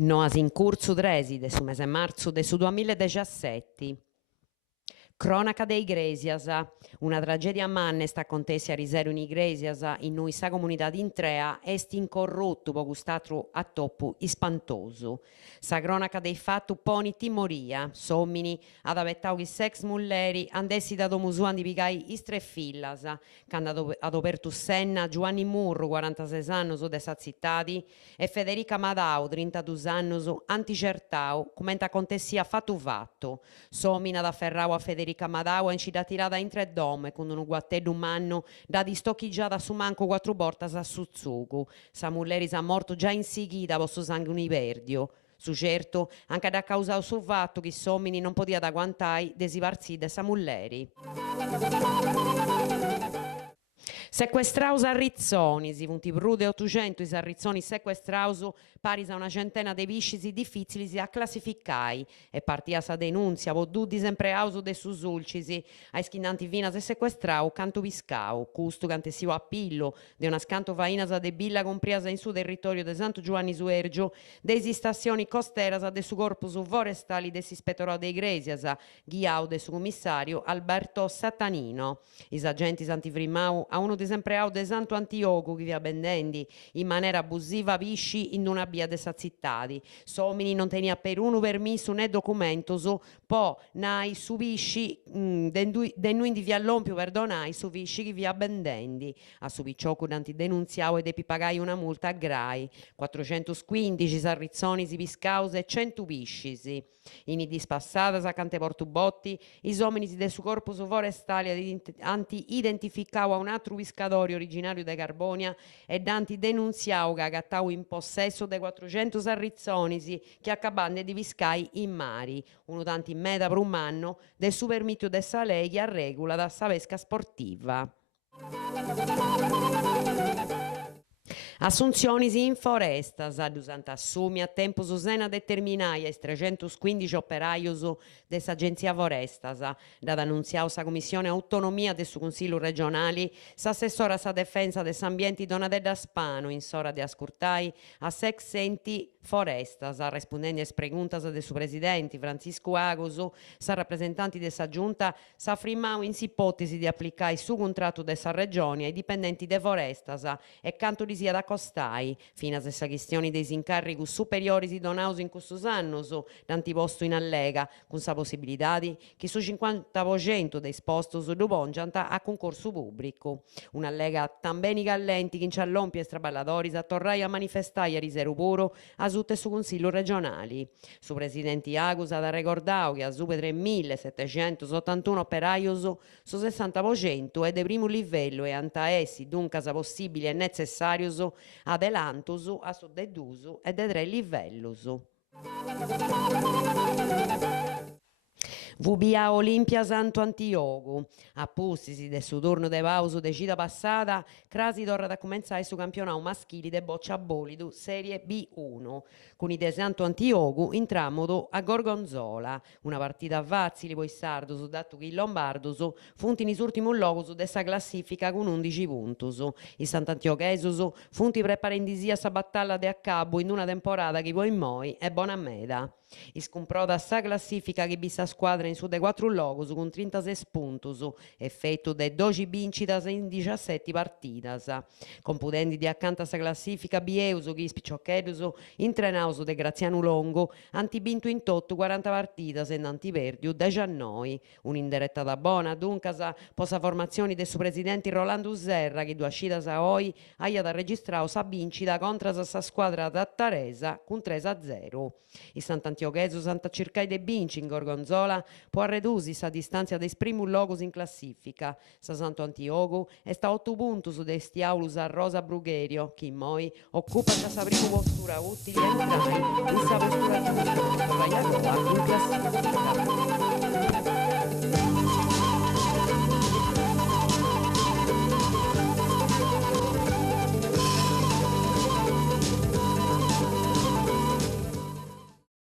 Noas in curso dresi de su mese marzo de su 2017. Cronaca de Iglesias, una tragedia manne sta acontece a Riseru in Iglesias, in cui sa comunità intrea est incorrottu po custatru a toppu ispantosu. Sa cronaca dei fatti poni timoria, sommini ad avettau chi sex mulleri andessi da domu sua di pigai is tre fillas, cando adopertu Senna, Giovanni Murru, 46 anni de sa zittadi, e Federica Madau, 32 anni, anticertau, commente acontessia fattu fatto. Somina da Ferrau a Federica Madau e ci da tirata in tre dome con un guatteddu manno da distocchigiata su manco quattro portas a Suzzugu. Sa mulleri sa morto già in seguida posto sangue univerdio. Su certo, anche da causa su fatto che Somini non podia da guantai desivarsi de sa mulleri. Sequestraus a Rizzoni, si punti prude 800 is a Rizzoni sequestraus paris a una centena de viscisi difficili a classificai e partia sa denunzia vodudi sempre ausu de su sulcisi ai schinanti vinas e sequestrau cantu viscau, custu cantessiu appillo de una scanto fainas de billa compriasa in su territorio de Santo Giovanni Suergio desi stazioni costeras de su corpus forestali de s'ispettorato de Iglesias, ghiau de su commissario Alberto Sattanino. Is agenti antifrimau a uno di sempre de Santo Antioco che via bendendi in maniera abusiva visci in una via de sa zittadi. Somini non tenia per uno permesso né documento po nai su visci de noi di via Lompio perdonai su visci che via bendendi. A su piccioco danti denunziau e depi pagai una multa a grai 415 sarrizzoni si piscause e 100 viscisi. In idis passadas a cante portubotti is omini de su corpus forestale anti-identificau a un altro pescatori originario de Carbonia e danti denunziau che agattau in possesso de 400 sarrizzonisi che accabande di viscai in mari, uno tanti in meta per un anno del su permitio de sa legge a regola da sa pesca sportiva. Assunzionis in forestas, usant assumi a tempo sena determinai ai 315 operaios de s'Agenzia Forestas, dat annunziau sa Commissione Autonomia de su Consiglio Regionali, s'assessora sa Defensa de s'Ambienti Donatella Spano, in sora de ascurtai a sex enti forestas, rispondendo alle preguntas de su Presidente Francisco Agos, sa rappresentanti de sa Giunta, s'affirmau in s'ipotesi di applicare su contratto de sa Regione ai dipendenti de forestas e canto li sia da costai, fino a sa questione dei incarichi superiori si donaus in custos annos, d'antiposto in allega, con sa possibilità che su 50% dei postos lo pongiant a concorso pubblico. Un'allega tambeni callenti che in ciallompi e straballatori s'attorrai a manifestare a riseru puro a tutte su Consiglio regionali. Su Presidente Agus ha ricordau che a su 3.781 operaios su 60% è de primo livello e anta essi dunque sa possibile e necessarios adelantus a su de dusu e de tre livellus. VBA Olimpia Santo Antioco, appustisi de su turno de pausu de cita passata, crasi torna da cominciare su campionato maschili de boccia bolidu Serie B1, con i de Santo Antioco in tramodo a Gorgonzola, una partita a Vazzili poi Sardus, dato che i Lombardus funti in ultimo logo de sa classifica con 11 puntus. I Sant'Antiochesus funti preparendisi a sa battaglia de a cabo in una temporada che poi moi è buona meta. Iscomproda sa classifica che bissa squadra in su de 4 logos con 36 puntos, effetto de 12 vincitas in 17 partidas. Computendi di accanto a sa classifica Bieuso che ispicciocchedus intrenaus de Graziano Longo antibintu in totto 40 partidas e antiperdiu 19. Un'indiretta da bona duncas posa formazioni de su presidente Rolando Serra che due scidas a oi aia da registrau sa vincita contra sa squadra da Taresa con 3-0. I Sant'Antiochesu Santa Circai de Binci in Gorgonzola può redusi sa distanza dei primi logos in classifica. Sa Santo Antioco è sta 8 puntos de stiaulus a Rosa Brugherio che moi occupa sa prima postura utile e in sa postura giusta